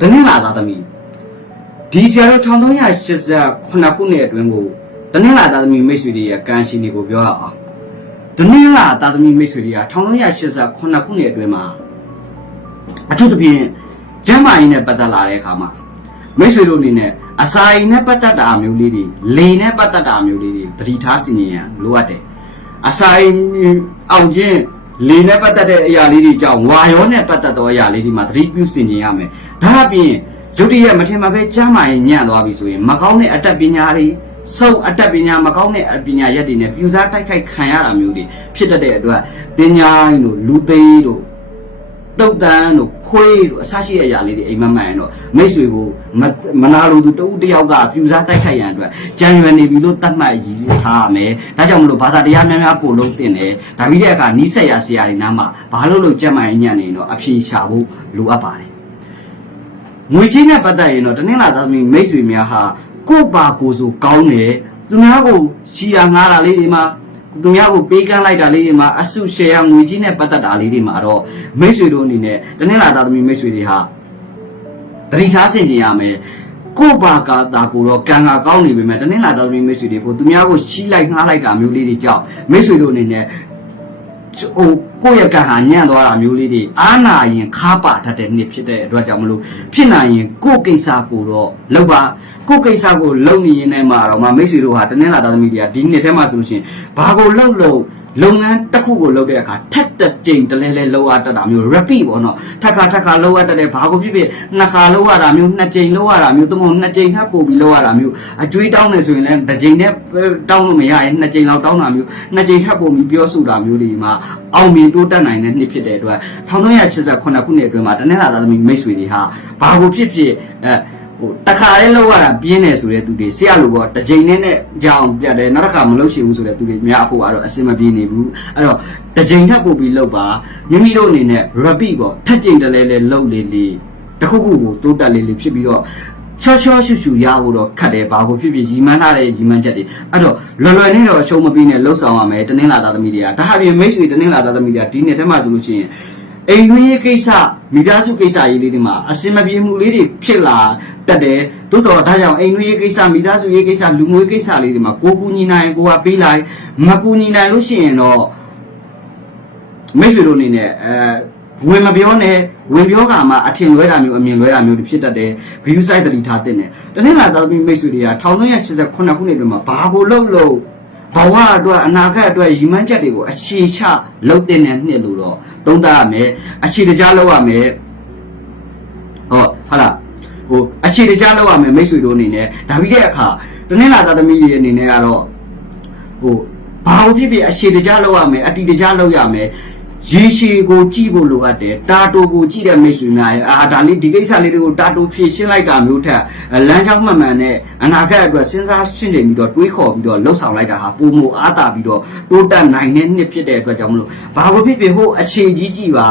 တနင်္လာသားသမီးဒီဆရာတော်1389ခုနှစ်အတွင်းကိုတနင်္လာသားသမီးမိတ်ဆွေတွေရဲ့ကံရှင်တွေကိုပြောရအောင်တနင်္လာသားသမီးမိတ်ဆွေတွေက1389ခုနှစ်အတွင်းမှာအထူးသဖြင့်ကျမ်းမာရေးနဲ့ပတ်သက်လာတဲ့အခါမှာမိတ်ဆွေတို့အနေနဲ့အစာအိမ်နဲ့ပတ်သက်တာမျိုးလေးတွေလေနဲ့ပတ်သက်တာမျိုးလေးတွေသတိထားစီနေရန်လိုအပ်တယ်အစာအိမ်အောင်ခြင်း လေနဲ့ပတ်သက်တဲ့အရာလေးတွေကြောင့်ဝါရောနဲ့ပတ်သက်သောအရာလေးတွေမှာသတိပြုစီနေရမယ်ဒါအပြင်ယုတ်တရက်မထင်မှပဲကျမ်းမာရေးညံ့သွားပြီဆိုရင်မကောင်းတဲ့အတတ်ပညာတွေစုံအတတ်ပညာမကောင်းတဲ့အပညာရက်တွေနဲ့ပြူစားတိုက်ခိုက်ခံရတာမျိုးတွေဖြစ်တတ်တဲ့အတွက်ပညာတို့လူသိတို့ တုတ်တန်းတို့ခွေးတို့အစရှိတဲ့အရာလေးတွေအိမ်မက်မှန်ရင်တော့မိတ်ဆွေကိုမမနာလိုသူတဦးတစ်ယောက်ကပြူစားတိုက်ခိုက်ရန်အတွက်ကြံရွယ်နေပြီလို့သတ်မှတ်ရည်ထားရမယ်ဒါကြောင့်မလို့ဘာသာတရားများများပို့လို့တင်တယ်ဒါပြီးတဲ့အခါနီးစက်ရဆရာတွေနားမှာဘာလို့လို့ကြက်မှန်ညံ့နေတော့အဖြေရှာဖို့လိုအပ်ပါတယ်ငွေချင်းနဲ့ပတ်သက်ရင်တော့တနင်္လာသားသမီးမိတ်ဆွေများဟာကို့ပါကိုယ်ဆိုကောင်းတယ်သူများကိုရှီတာငားတာလေးတွေမှာ သူများကိုပေးကမ်းလိုက်တာလေးတွေမှာအဆုရှယ်ရငွေချင်းနဲ့ပတ်သက်တာလေးတွေမှာတော့မိတ်ဆွေတို့အနေနဲ့တနင်္လာသားသမီးမိတ်ဆွေတွေဟာတတိထားဆင်ကျင်ရမယ်ကို့ဘာကာတာကိုတော့ကံကကောင်းနေပေမဲ့တနင်္လာသားသမီးမိတ်ဆွေတွေကိုသူများကိုရှီးလိုက်ငှားလိုက်တာမျိုးလေးတွေကြောင့်မိတ်ဆွေတို့အနေနဲ့ ဟိုကိုယ့်ရဲ့ကံဟာညံ့သွားတာမျိုးလေးတွေအာနာရင်ခါပါတတ်တဲ့နှစ်ဖြစ်တဲ့အတွက်ကြောင့်မလို့ဖြစ်နိုင်ရင်ကိုယ့်ကိစ္စကိုတော့လောက်ပါကိုယ့်ကိစ္စကိုလုပ်နေရင်လည်းမှာတော့မမိတ်ဆွေတို့ဟာတနင်္လာသားသမီးတွေကဒီနှစ်ထဲမှာဆိုလို့ရှိရင်ဘာကိုလုပ်လို့ လုပ်ငန်းတစ်ခုကိုလုပ်တဲ့အခါထက်တက်ကြိမ်တလဲလဲလောက်ရတတ်တာမျိုး repeat ပေါ့နော်ထက်ခါထက်ခါလောက်ရတတ်တယ်ဘာကိုဖြစ်ဖြစ်နှစ်ခါလောက်ရတာမျိုးနှစ်ကြိမ်လောက်ရတာမျိုးသို့မဟုတ်နှစ်ကြိမ်ထပ်ပို့ပြီးလောက်ရတာမျိုးအကျွေးတောင်းနေဆိုရင်လည်းတစ်ကြိမ်နဲ့တောင်းလို့မရရင်နှစ်ကြိမ်လောက်တောင်းတာမျိုးနှစ်ကြိမ်ထပ်ပို့ပြီးပြောဆိုတာမျိုးတွေမှာအောင်မြင်တိုးတက်နိုင်တဲ့နှစ်ဖြစ်တဲ့အတွက်1388ခုနှစ်အတွင်းမှာတနင်္လာသားသမီးမိတ်ဆွေတွေဟာဘာကိုဖြစ်ဖြစ်အဲ ဟိုတခါလေးလောက်ရတာပြင်းတယ်ဆိုတဲ့သူတွေဆရာလိုပေါ့တစ်ကြိမ်နဲ့နဲ့ကြောင်ပြတ်တယ်နောက်တစ်ခါမလုပ်ရှိဘူးဆိုတဲ့သူတွေများဖို့ကတော့အစင်မပြေနေဘူးအဲ့တော့တစ်ကြိမ်ထပ်ပို့ပြီးလောက်ပါမိမိတို့အနေနဲ့ repeat ပေါ့ထက်ကြိမ်တလဲလဲလောက်လေလေတစ်ခုခုကိုတိုးတက်လေးလေးဖြစ်ပြီးတော့ချောချောရှုရှုရဖို့တော့ခတ်တယ်ဘာကိုဖြစ်ဖြစ်ရီမန်းထားတဲ့ရီမန်းချက်တွေအဲ့တော့လွယ်လွယ်နဲ့တော့အရှုံးမပေးနဲ့လှုပ်ဆောင်ရမယ်တနင်္လာသားသမီးတွေကဒါဟာပြင်မိတ်ဆွေတနင်္လာသားသမီးတွေကဒီနေ့ထဲမှာဆိုလို့ရှိရင်အိမ်တွင်းရေးကိစ္စမိသားစုကိစ္စရေးလေးတွေမှာအစင်မပြေမှုလေးတွေဖြစ်လာ တတ်တယ်သို့တော်ဒါကြောင့်အိမ်တွင်းရေးကိစ္စမိသားစုရေးကိစ္စလူမျိုးရေးကိစ္စလေးတွေမှာကိုကူညီနိုင်ကိုကပေးလိုက်မကူညီနိုင်လို့ရှိရင်တော့မိတ်ဆွေတို့အနေနဲ့အဲဝင်မပြောနဲ့ဝင်ပြောကမှအထင်လွဲတာမျိုးအမြင်လွဲတာမျိုးတွေဖြစ်တတ်တယ် view site တတိထားတဲ့နဲ့တနေ့လာသားသမီးမိတ်ဆွေတွေက1389ခုနှစ်အတွင်းမှာဘာကိုလှုပ်လို့ဘဝအတွက်အနာဂတ်အတွက်ရည်မှန်းချက်တွေကိုအခြေချလှုပ်တဲ့နဲ့နှစ်လို့တော့သုံးသပ်ရမယ်အခြေတကြားလှုပ်ရမယ်ဟောဟုတ်လား ဟိုအခြေတကြားလှုပ်ရမယ်မိတ်ဆွေတို့အနေနဲ့ဒါပြီးတဲ့အခါတနေ့လာသားသမီးတွေအနေနဲ့ကတော့ဟိုဘာလို့ဖြစ်ဖြစ်အရှိတကြားလောက်ရမယ်အတီတကြားလောက်ရမယ်ရေရှည်ကိုကြည့်ဖို့လိုအပ်တယ်တာတိုကိုကြည့်တဲ့မိတ်ဆွေများရဲ့အာဒါလေးဒီကိစ္စလေးတွေကိုတာတိုဖြည့်ရှင်းလိုက်တာမျိုးထက်လမ်းကြောင်းမှန်မှန်နဲ့အနာဂတ်အတွက်စဉ်းစားရှင်းနေပြီးတော့တွေးခေါ်ပြီးတော့လှုပ်ဆောင်လိုက်တာဟာပုံမအားတာပြီးတော့တိုးတက်နိုင်တဲ့နှစ်ဖြစ်တဲ့အတွက်ကြောင့်မလို့ဘာလို့ဖြစ်ဖြစ်ဟိုအခြေကြီးကြည့်ပါ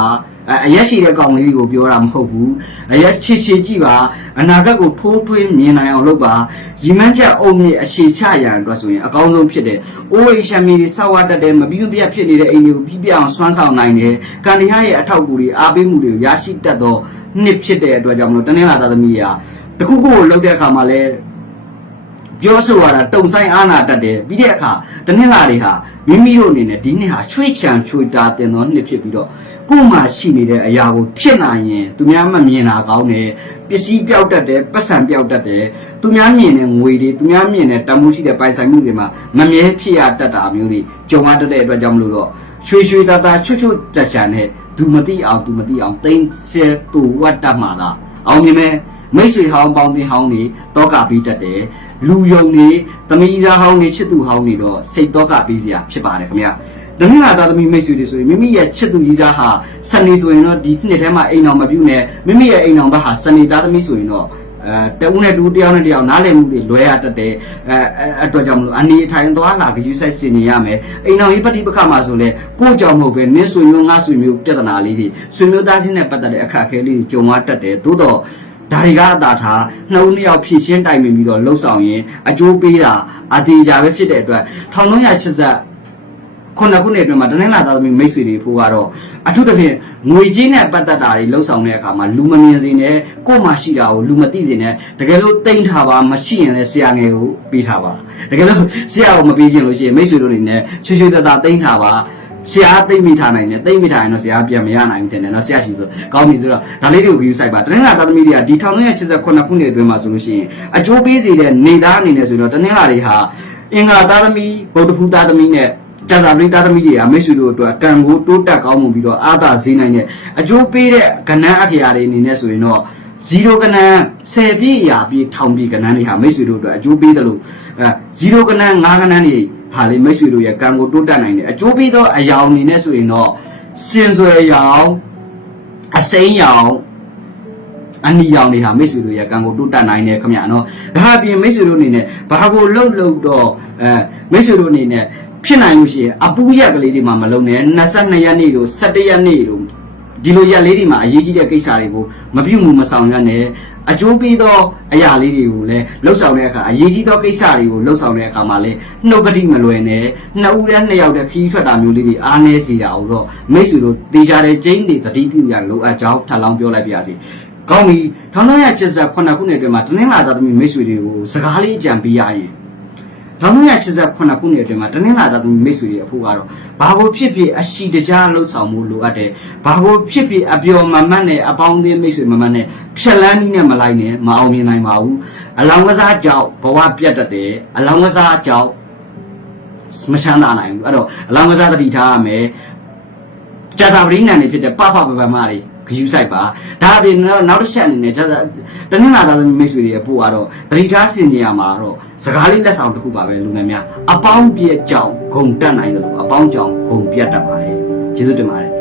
အရက်ရှိတဲ့ကောင်လေးကိုပြောတာမဟုတ်ဘူးအရက်ချစ်ချစ်ကြည့်ပါအနာဂတ်ကိုထိုးထွင်းမြင်နိုင်အောင်လုပ်ပါရီမန်းချက်အုံမြင့်အရှိချရန်အတွက်ဆိုရင်အကောင်းဆုံးဖြစ်တယ်။အိုးအိမ်ရှမ်းမီတွေစောက်ဝတ်တတ်တယ်မပြီးမပြတ်ဖြစ်နေတဲ့အိမ်တွေကိုပြီးပြအောင်ဆွမ်းဆောင်နိုင်တယ်။ကံတရားရဲ့အထောက်အကူတွေအားပေးမှုတွေကိုရရှိတတ်သောနှစ်ဖြစ်တဲ့အတွက်ကြောင့်မလို့တနင်္လာသားသမီးရာတခုခုကိုလုပ်တဲ့အခါမှာလဲပြောဆိုရတာတုံဆိုင်အားနာတတ်တယ်ပြီးတဲ့အခါတနင်္လာတွေဟာမိမိတို့အနေနဲ့ဒီနှစ်ဟာချွေချံချွေတာတင်သောနှစ်ဖြစ်ပြီးတော့ ကိုယ်မှာရှိနေတဲ့အရာကိုဖြစ်နိုင်ရင်သူများမမြင်တာကောင်းတယ်ပစ္စည်းပြောက်တတ်တယ်ပတ်စံပြောက်တတ်တယ်သူများမြင်တဲ့ငွေတွေသူများမြင်တဲ့တန်ဖိုးရှိတဲ့ပိုင်ဆိုင်မှုတွေမှာမမြဲဖြစ်ရတတ်တာမျိုးတွေကြုံရတတ်တဲ့အတွက်ကြောင့်မလို့တော့ရွှေရွှေသားသားချွတ်ချွတ်ကြကြနဲ့သူမတိအောင်သူမတိအောင်တိမ့်ဆဲတူဝတ်တတ်မှာလားအောင်မြင်မယ်မိတ်ဆွေဟောင်းပေါင်းတင်ဟောင်းတွေတောကပြီးတတ်တယ်လူယုံတွေသမီးသားဟောင်းတွေချစ်သူဟောင်းတွေတော့စိတ်တောကပြီးစရာဖြစ်ပါတယ်ခင်ဗျာ တမင်လာသားသမီးမိတ်ဆွေတွေဆိုရင်မိမိရဲ့ချစ်သူကြီးသားဟာစနေဆိုရင်တော့ဒီနှစ်ထဲမှာအိမ်အောင်မပြုတ်နဲ့မိမိရဲ့အိမ်အောင်ဘက်ဟာစနေသားသမီးဆိုရင်တော့အဲတဦးနဲ့တူတယောက်နဲ့တယောက်နားလည်မှုတွေလွဲရတတ်တယ်အဲအတွက်ကြောင့်မလို့အနေအထိုင်သွားလာကြယူဆိုင်စင်နေရမယ်အိမ်အောင်ရေးပฏิပက္ခမှာဆိုလဲကိုကြောင့်မဟုတ်ပဲနင်းဆွေမျိုးငါဆွေမျိုးပြဿနာလေးတွေဆွေမျိုးသားချင်းနဲ့ပတ်သက်တဲ့အခက်အခဲလေးတွေကြုံရတတ်တယ်သို့တော့ဒါတွေကအသာထားနှုံနှစ်ယောက်ဖြည့်ရှင်းတိုင်ပင်ပြီးတော့လှုပ်ဆောင်ရင်အကျိုးပေးတာအသေးကြပဲဖြစ်တဲ့အတွက်1380 ခုနှစ်ခုနှစ်အတွင်းမှာတနင်္လာသားသမီးမိတ်ဆွေတွေဖို့ကတော့အထူးသဖြင့်ငွေကြေးနဲ့ပတ်သက်တာတွေလှုပ်ဆောင်တဲ့အခါမှာလူမမြင်စေနဲ့ကိုယ်မှရှိတာကိုလူမသိစေနဲ့တကယ်လို့တိမ့်ထားပါမရှိရင်လည်းဆရာငယ်ကိုပေးထားပါတကယ်လို့ဆရာကိုမပေးချင်လို့ရှိရင်မိတ်ဆွေတို့အနေနဲ့ချွေချွေတသာတိမ့်ထားပါဆရာသိမ့်မိထားနိုင်တယ်သိမ့်မိထားရင်တော့ဆရာပြန်မရနိုင်ဘူးတင်တယ်နော်ဆရာရှိဆိုကောင်းပြီဆိုတော့ဒါလေးတွေကို view site ပါတနင်္လာသားသမီးတွေကဒီ1989ခုနှစ်အတွင်းမှာဆိုလို့ရှိရင်အကျိုးပေးစေတဲ့နေသားအနေနဲ့ဆိုတော့တနင်္လာတွေဟာအင်္ဂါသားသမီးဗုဒ္ဓဖူးသားသမီးနဲ့ ကျန်စာပရိသတ်သမီးတွေကမိတ်ဆွေတို့အတွက်ကံကိုတိုးတက်ကောင်းမှုပြီးတော့အာသာဈေးနိုင်တဲ့အကျိုးပေးတဲ့ကဏ္ဍအခရာတွေအနေနဲ့ဆိုရင်တော့0ကဏ္ဍ10ပြည့်ရာပြည့်ထောင်ပြည့်ကဏ္ဍတွေဟာမိတ်ဆွေတို့အတွက်အကျိုးပေးတယ်လို့အဲ0ကဏ္ဍ5ကဏ္ဍတွေဟာလေမိတ်ဆွေတို့ရဲ့ကံကိုတိုးတက်နိုင်တယ်အကျိုးပေးသောအရာအနေနဲ့ဆိုရင်တော့စင်ဆွယ်ရောင်အစိမ်းရောင်အနီရောင်တွေဟာမိတ်ဆွေတို့ရဲ့ကံကိုတိုးတက်နိုင်တယ်ခင်ဗျာနော်ဒါအပြင်မိတ်ဆွေတို့အနေနဲ့ဘာကိုလှုပ်လှုပ်တော့အဲမိတ်ဆွေတို့အနေနဲ့ ဖြစ်နိုင်လို့ရှိရင်အပူရက်ကလေးတွေမှာမလုံနဲ့22ရက်နေ့တို့17ရက်နေ့တို့ဒီလိုရက်လေးတွေမှာအရေးကြီးတဲ့ကိစ္စတွေကိုမပြုတ်မှုမဆောင်ရနဲ့အကျိုးပေးသောအရာလေးတွေကိုလည်းလှုပ်ဆောင်တဲ့အခါအရေးကြီးသောကိစ္စတွေကိုလှုပ်ဆောင်တဲ့အခါမှာလည်းနှုတ်ကတိမလွယ်နဲ့နှစ်ဦးနဲ့နှစ်ယောက်တည်းခီးထွက်တာမျိုးလေးတွေအားနည်းစေတာတော့မိတ်ဆွေတို့တေချာတဲ့ကျင်းတွေတတိပြုရလိုအပ်ကြောင်းထပ်လောင်းပြောလိုက်ပါရစေကောင်းပြီ1989ခုနှစ်အတွင်းမှာတနင်္လာသားသမီးမိတ်ဆွေတွေကိုစကားလေးအကြံပေးရရင် 1989ခုနှစ်အတွင်းမှာတနင်္လာသားသမီးမိတ်ဆွေတွေအဖို့ကတော့ဘာကိုဖြစ်ဖြစ်အရှိတကြားလှုပ်ဆောင်မှုလိုအပ်တယ်ဘာကိုဖြစ်ဖြစ်အပျော်မမတ်နဲ့အပေါင်းအသင်းမိတ်ဆွေမမတ်နဲ့ဖြက်လန်းနည်းနဲ့မလိုက်နဲ့မအောင်မြင်နိုင်ပါဘူးအလောင်းကစားကြောင့်ဘဝပြတ်တတ်တယ်အလောင်းကစားကြောင့်မချမ်းသာနိုင်ဘူးအဲ့တော့အလောင်းကစားတတိထားရမယ်ကျစာပရိနန်နေဖြစ်တဲ့ပပပပမတွေ ဂယူဆိုင်ပါဒါအပြင်နောက်နောက်တစ်ချက်အနေနဲ့ကျစာတနင်္လာသားသမီးမိတ်ဆွေတွေအဖို့ကတော့တတိထားစင်ကြရမှာတော့စကားလေးလက်ဆောင်တစ်ခုပါပဲလူငယ်များအပေါင်းပြည့်ကြောင်ဂုံတက်နိုင်တယ်လို့အပေါင်းကြောင်ဂုံပြတ်တတ်ပါတယ်ကျေးဇူးတင်ပါတယ်